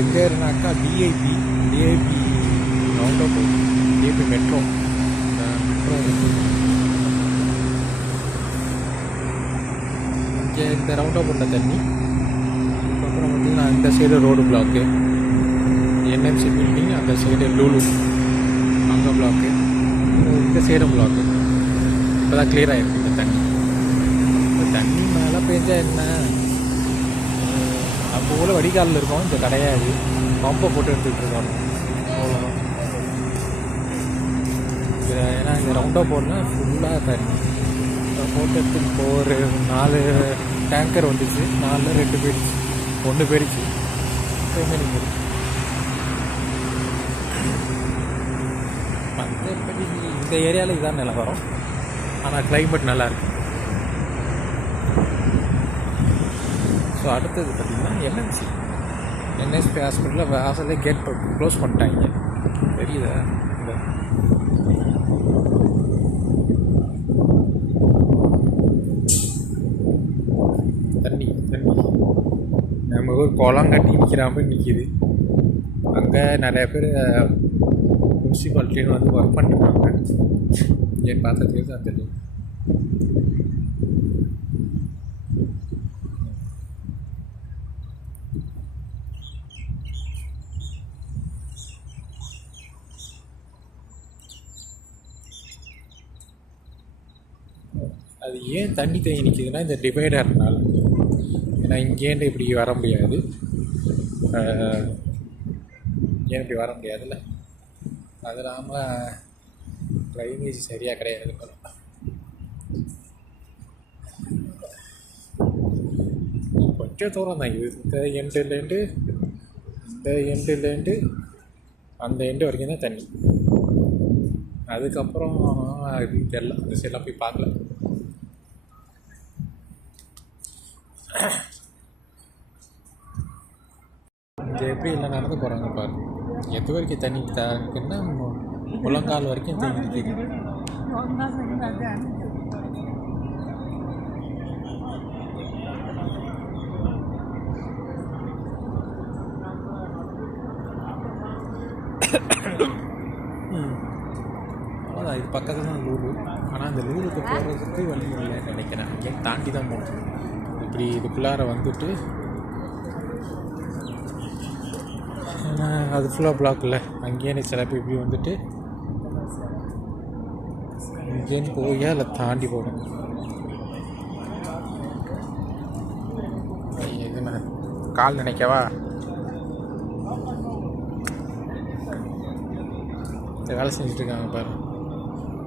எங்கே இருந்தாக்கா DIP round up DIP metro இங்கே இந்த ரவுண்ட் அப் உள்ள தண்ணி. அதுக்கப்புறம் பார்த்திங்கன்னா அந்த side road block, NMC building அந்த சைடு லூலு அங்கே பிளாக்கு, இந்த சைடும் பிளாக்கு. இப்போ தான் கிளியர் ஆகிருக்கு இந்த தண்ணி. இந்த தண்ணி மேலே பெஞ்சா என்ன, அப்போ போல் வடிகாலில் இருக்கும், இந்த கிடையாது, பம்பை போட்டு எடுத்துக்கிட்டு இருக்கோம் அவ்வளோதான். ஏன்னா இந்த ரவுண்டாக போடலாம் ஃபுல்லாக தண்ணி போட்டு எடுத்து. இப்போ ஒரு 4 டேங்கர் வந்துச்சு, 4ல் 2 போயிடுச்சு, 1 போயிடுச்சு, ரிமைனிங் இருக்கு. மற்றபடி இந்த ஏரியாவில் இதான் நிலவரம். ஆனால் கிளைமேட் நல்லாயிருக்கு. ஸோ அடுத்தது பார்த்திங்கன்னா என்எஸ்பி ஹாஸ்பிட்டலில் வாசலே கேட் க்ளோஸ் பண்ணிட்டாங்க, தெரியுதா? இந்த தண்ணி நம்ம ஒரு குளம் கட்டி நிற்கிற மாதிரி நிற்கிது. அங்கே நிறைய பேர் முனிசிபாலிட்டின்னு வந்து ஒர்க் பண்ணிருக்காங்க. ஏன் பார்த்ததுக்கு தான் தெரியும். அது ஏன் தண்ணி தேங்கி நிற்கிதுன்னா இந்த டிவைடர்னால. ஏன்னா இங்கேருந்து இப்படி வர முடியாது, ஏன் இப்படி வர முடியாதுல்ல, அது இல்லாமல் ட்ரைனேஜ் சரியாக கிடையாது. கொஞ்சம் தூரம் தான் இது, இந்த எண்டுலேருந்து அந்த எண்டு வரைக்கும் தான் தண்ணி. அதுக்கப்புறம் இது தெரியல, அந்த சைடெலாம் போய் பார்க்கல. இங்கே எப்படி எல்லாம் நடந்து போகிறாங்க பாரு. எது வரைக்கும் தண்ணி இருக்குன்னா முழங்கால் வரைக்கும் தண்ணி நிற்கிது. அவ்வளோதான், இது பக்கத்தில் தான் லூலு. ஆனால் அந்த லூலுக்கு போகிறதுக்கு வழி இல்லைன்னு நினைக்கிறேன். இங்கே தாண்டி தான் போகணும். இப்படி இதுக்குள்ளார வந்துட்டு அது ஃபுல்லாக பிளாக் இல்லை, அங்கேயே சில பேர் இப்படி வந்துட்டு இங்கேருந்து போய் இல்லை தாண்டி போகணும். இது நான் கால் நினைக்கவா, இந்த வேலை செஞ்சுட்ருக்காங்க பாரு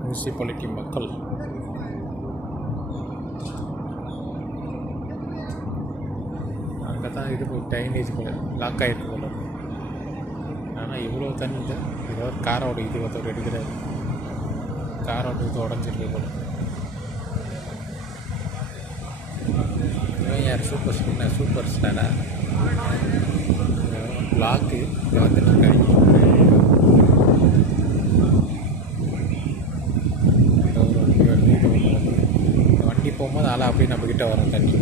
முனிசிபாலிட்டி மக்கள். அங்கே தான் இது போய் ட்ரைனேஜ் போல லாக் ஆகிட்டு போல. ஆனால் இவ்வளோ தண்ணி இல்லை, ஏதோ ஒரு காரோட இது ஒருத்தர் எடுக்கிறாரு, காரோட இது உடஞ்சிருக்கு போல. இவன் யார் சூப்பர் ஸ்டாரா பிளாக்கு வந்துட்டு இருக்காங்க. வண்டி போகும்போது ஆளா அப்படியே நம்மக்கிட்ட வரும் தண்ணி.